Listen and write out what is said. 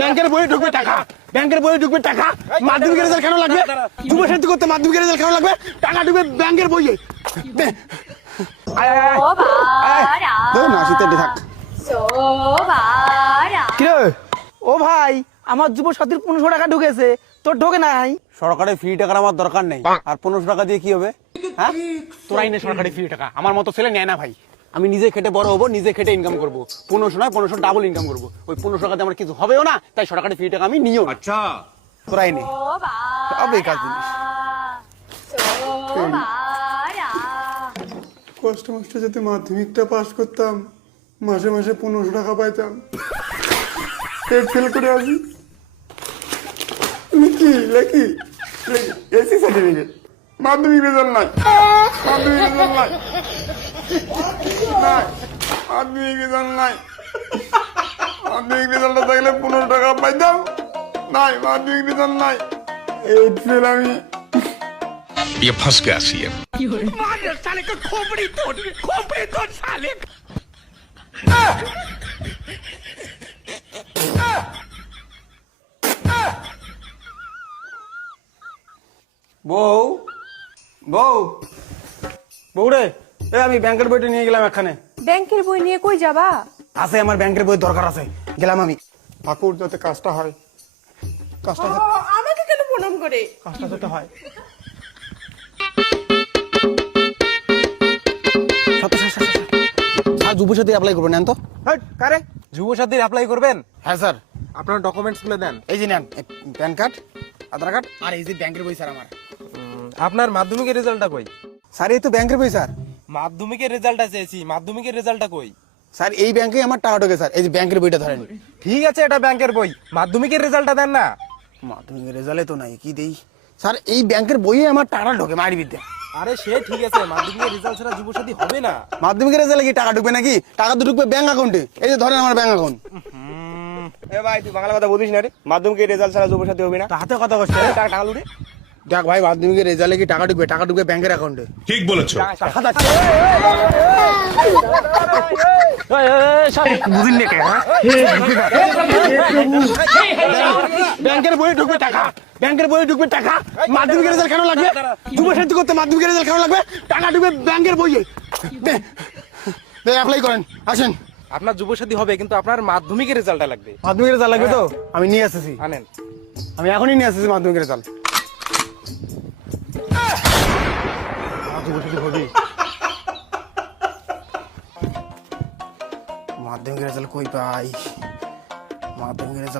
ব্যাংকের বই ঢুকবে টাকা, ব্যাংকের বই ঢুকবে টাকা, মাধ্যমিকের রেজাল্ট কেন লাগবে? যুবসাথী করতে মাধ্যমিকের রেজাল্ট কেন লাগবে? টাকা ঢুকবে ব্যাংকের বইয়ে। না শীতে থাক। কিরে ও ভাই, আমার যুব সাথীর 1500 টাকা ঢুকেছে, তোর ঢোকে নাই? সরকারি ফ্রি টাকার আমার দরকার নেই, আর 1500 টাকা দিয়ে কি হবে? হ্যাঁ, তোরাই নে সরকারি ফ্রি টাকা, আমার মতো ছেলে নেয় না ভাই। আমি নিজে খেটে বড় হবো, নিজে খেটে ইনকাম করবো। 1500 নয়, 1500 ডাবল ইনকাম করবো। ওই 1500 টাকাতে আমার কিছু হবেও না, তাই সরকারি ফ্রি টাকা আমি নিও। আচ্ছা, তোরাই নে, সব এই কাজ জিনিস। কষ্ট মষ্ট যাতে মাধ্যমিকটা পাস করতাম, মাসে মাসে 1500 টাকা পাইতাম, পেট ফেল করে আসি। লিখি লিখি এসি সার্টিফিকেট, মাধ্যমিক রেজাল্ট নাই, মাধ্যমিক রেজাল্ট নাই, মাধ্যমিক রেজাল্ট নাই। মাধ্যমিক রেজাল্টটা থাকলে 1500 টাকা পাইতাম, নাই মাধ্যমিক রেজাল্ট নাই। এই ফেল আমি। ये फंस गया सीएम। साले का खोपड़ी तोड़ साले। বউ বউ বউ রে, আমি ব্যাংকের বইটা নিয়ে গেলাম এখানে। ব্যাংকের বই নিয়ে কই যাবা? আছে, আমার ব্যাংকের বই দরকার আছে, গেলাম আমি। ঠাকুর যাতে কাজটা হয়, কাজটা আমাকে কেন প্রণাম করে? কাজটা যাতে হয়। স্যার যুবসাথী অ্যাপ্লাই করবেন, নেন তো। কারে যুবসাথীর অ্যাপ্লাই করবেন? হ্যাঁ স্যার। আপনার ডকুমেন্টস গুলো দেন। এই যে নেন, প্যান কার্ড, আধার কার্ড, আর এই যে ব্যাংকের বই স্যার আমার। আপনার মাধ্যমিকের রেজাল্টটা কই? স্যার এই তো ব্যাংকের বই স্যার। মাধ্যমিকের রেজাল্টটা চেয়েছি, মাধ্যমিকের রেজাল্টটা কই? স্যার এই ব্যাংকে আমার টাকা ঢোকে স্যার, এই যে ব্যাংকের বইটা ধরেন। ঠিক আছে, এটা ব্যাংকের বই, মাধ্যমিকের রেজাল্টটা দেন না। মাধ্যমিকের রেজাল্টে তো নাই, কি দেই? স্যার এই ব্যাংকের বইয়ে আমার টাকা ঢোকে, মারি বিদ্যা। আরে সে ঠিক আছে, মাধ্যমিকের রেজাল্ট ছাড়া যুবসাথী হবে না। মাধ্যমিকের রেজাল্টে কি টাকা ঢুকবে নাকি? টাকা তো ঢুকবে ব্যাংক অ্যাকাউন্টে, এই যে ধরেন আমার ব্যাংক অ্যাকাউন্ট। এ ভাই তুই বাংলা কথা বুঝিস না রে, মাধ্যমিকের রেজাল্ট ছাড়া যুবসাথী হবে না। তাহাতে কথা কষ্ট টাকা লুটে দেখ ভাই, মাধ্যমিকের রেজাল্টে কি টাকা ঢুকবে? টাকা ঢুকবে ব্যাংকের অ্যাকাউন্টে। ठीक बोलेছো। বুঝিন না কেন? ব্যাংকের বইয়ে ঢুকবে টাকা, ব্যাংকের বইয়ে ঢুকবে টাকা, মাধ্যমিকের রেজাল্ট কেন লাগবে? যুবসাথী করতে মাধ্যমিকের রেজাল্ট কেন লাগবে? টাকা ঢুকবে ব্যাংকের বইয়ে। অ্যাপ্লাই করেন, আসেন। আপনার যুবসাথী হবে, কিন্তু আপনার মাধ্যমিকের রেজাল্টটা লাগবে। মাধ্যমিকের রেজাল্ট লাগবে তো? আমি নিয়ে আসতেছি, আনেন। আমি এখনই নিয়ে আসতেছি মাধ্যমিকের রেজাল্ট। যুবসাথী হবে। মাধ্যমিকের রেজাল্ট কই পাই? মাধ্যমিকের রেজাল্ট